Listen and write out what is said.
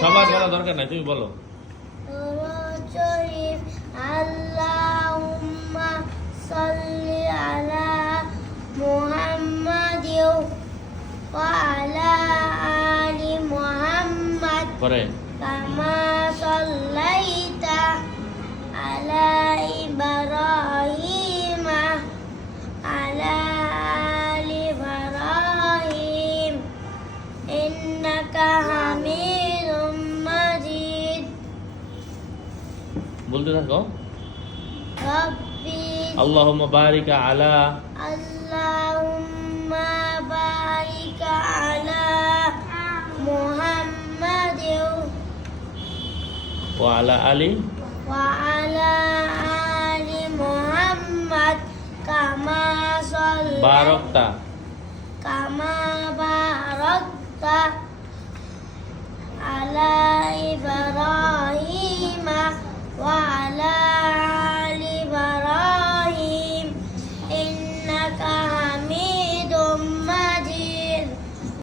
সবার বলা দরকার নাই, তুমি বলো। শরীফ আল্লাহুম্মা সাল্লি আলা মুহাম্মাদিন ওয়া আলা আলি মুহাম্মাদ পরে কামা সাল্লাইতা আলা ইব্রাহিম আলা আলি ইব্রাহিম ইন্নাকা হামিদুম মাজিদ। বলতে থাকো। রব্বি আল্লাহুম্মা বারিক আলা আল্লাহুম্মা বারিক আলা মুহাম্মাদিন ওয়া আলা আলি ওয়া আলা আলি মুহাম্মাদ কামা বারাকতা বারাকতা